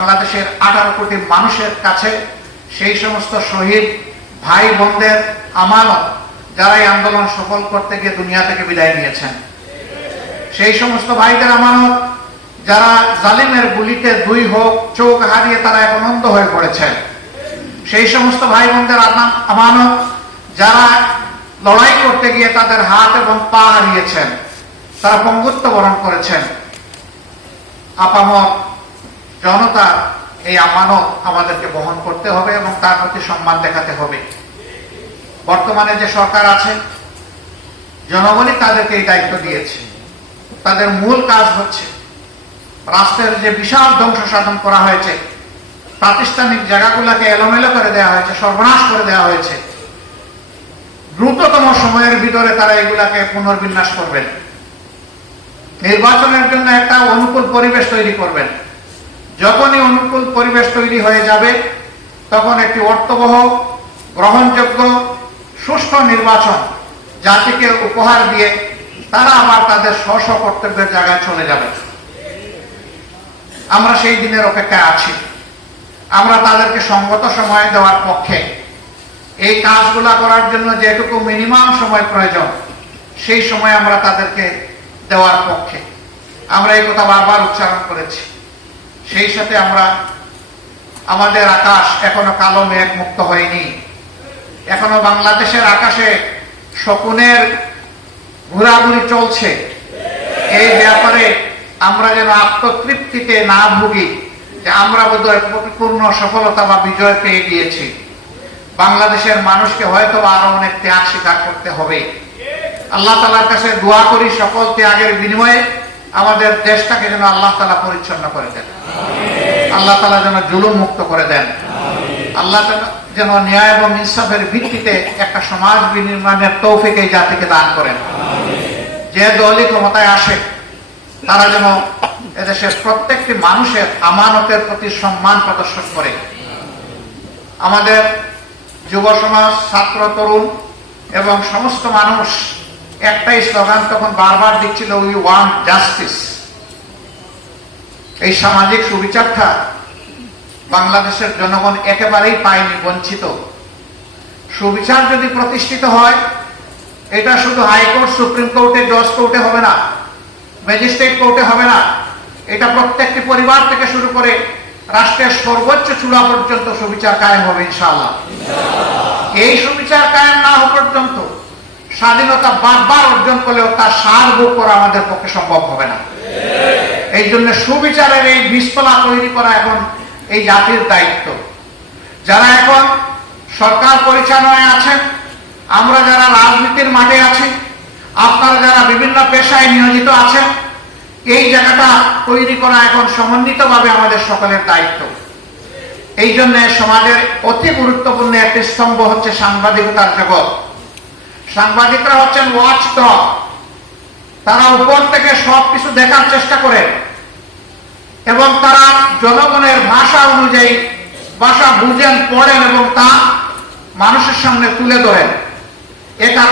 বাংলাদেশের আঠারো কোটি মানুষের কাছে সেই সমস্ত শহীদ ভাই বোনদের আমানত যারা এই আন্দোলন সফল করতে গিয়ে দুনিয়া থেকে বিদায় নিয়েছেন। সেই সমস্ত ভাইদের আমানত যারা জালিমের গুলিতে দুই হোক, চোখ হারিয়ে তারা এখন অন্ধ হয়ে পড়েছেন সেই সমস্ত ভাই বোনদের আমানত যারা লড়াই করতে গিয়ে তাদের হাত এবং পা হারিয়েছেন, তারা পঙ্গুত্ব বরণ করেছেন। আপামর জনতা এই আমানত আমাদেরকে বহন করতে হবে এবং তার প্রতি সম্মান দেখাতে হবে। বর্তমানে যে সরকার আছে, জনগণই তাদেরকে এই দায়িত্ব দিয়েছে। তাদের মূল কাজ হচ্ছে রাষ্ট্রের যে বিশাল ধ্বংস সাধন করা হয়েছে, প্রাতিষ্ঠানিক জায়গাগুলোকে এলোমেলো করে দেওয়া হয়েছে, সর্বনাশ করে দেওয়া হয়েছে। দ্রুততম সময়ের ভিতরে তারা এগুলাকে পুনর্বিন্যাস করবেন। নির্বাচনের জন্য একটা অনুকূল পরিবেশ তৈরি করবেন। যখনই অনুকূল পরিবেশ তৈরি হয়ে যাবে, তখন একটি অর্থবহ, গ্রহণযোগ্য, সুষ্ঠু নির্বাচন জাতিকে উপহার দিয়ে তারা আবার তাদের স্ব কর্তব্যের জায়গায় চলে যাবে। আমরা সেই দিনের অপেক্ষায় আছি। আমরা তাদেরকে সঙ্গত সময় দেওয়ার পক্ষে। এই কাজগুলা করার জন্য যেটুকু মিনিমাম সময় প্রয়োজন, সেই সময় আমরা তাদেরকে দেওয়ার পক্ষে। আমরা এই কথা বারবার উচ্চারণ করেছি। সেই সাথে আমরা আমাদের আকাশ এখনও কালো মেঘ মুক্ত হয়নি। এখনও বাংলাদেশের আকাশে শকুনের ঘোরাঘুরি চলছে। এই ব্যাপারে আমরা যেন আত্মতৃপ্তিতে না ভুগি, যে আমরা বোধহয় পরিপূর্ণ সফলতা বা বিজয় পেয়ে গিয়েছি। বাংলাদেশের মানুষকে হয়তো আরও অনেক ত্যাগ স্বীকার করতে হবে। আল্লাহ তালার কাছে দোয়া করি সকল ত্যাগের বিনিময়ে আমাদের দেশটাকে যেন আল্লাহ তালা পরিচ্ছন্ন করে দেন। আল্লাহ তালা যেন জুলুম মুক্ত করে দেন। আল্লাহ যেন ন্যায় এবং ইনসাফের ভিত্তিতে একটা সমাজ বিনির্মাণের তৌফিক এই জাতিকে দান করেন। যে দলই ক্ষমতায় আসে, তারা যেন এদেশের প্রত্যেকটি মানুষের আমানতের প্রতি সম্মান প্রদর্শন করে। আমাদের যুব সমাজ, ছাত্র, তরুণ এবং সমস্ত মানুষ একটাই স্লোগান তখন বারবার দিচ্ছিল উই ওয়ান্ট জাস্টিস এই সামাজিক সুবিচারটা বাংলাদেশের জনগণ একেবারেই পায়নি, বঞ্চিত। সুবিচার যদি প্রতিষ্ঠিত হয়, এটা শুধু হাইকোর্ট সুপ্রিম কোর্টে জজ কোর্টে হবে না, ম্যাজিস্ট্রেট কোর্টে হবে না, এটা প্রত্যেকটি পরিবার থেকে শুরু করে রাষ্ট্রের সর্বোচ্চ চূড়া পর্যন্ত সুবিচার কায়েম হবে, ইনশাআল্লাহ। এই সুবিচার কায়েম না হওয়া পর্যন্ত স্বাধীনতা বারবার অর্জন করলেও তার সার ভোগ করা আমাদের পক্ষে সম্ভব হবে না। এই জন্য সুবিচারের এই বিস্ফলা তৈরি করা এখন এই জাতির দায়িত্ব। যারা এখন সরকার পরিচালনায় আছেন, আমরা যারা রাজনীতির মাঠে আছি, আপনারা যারা বিভিন্ন পেশায় নিয়োজিত আছেন, এই জায়গাটা তৈরি করা এখন সমন্বিতভাবে আমাদের সকলের দায়িত্ব। এই জন্য সমাজের অতি গুরুত্বপূর্ণ একটি স্তম্ভ হচ্ছে সাংবাদিকতার জগৎ। সাংবাদিকরা হচ্ছেন ওয়াচ তারা উপর থেকে সবকিছু দেখার চেষ্টা করে এবং তারা জনগণের ভাষা অনুযায়ী ভাষা বুঝেন, পড়েন এবং তা মানুষের সামনে তুলে ধরেন। এ কারণে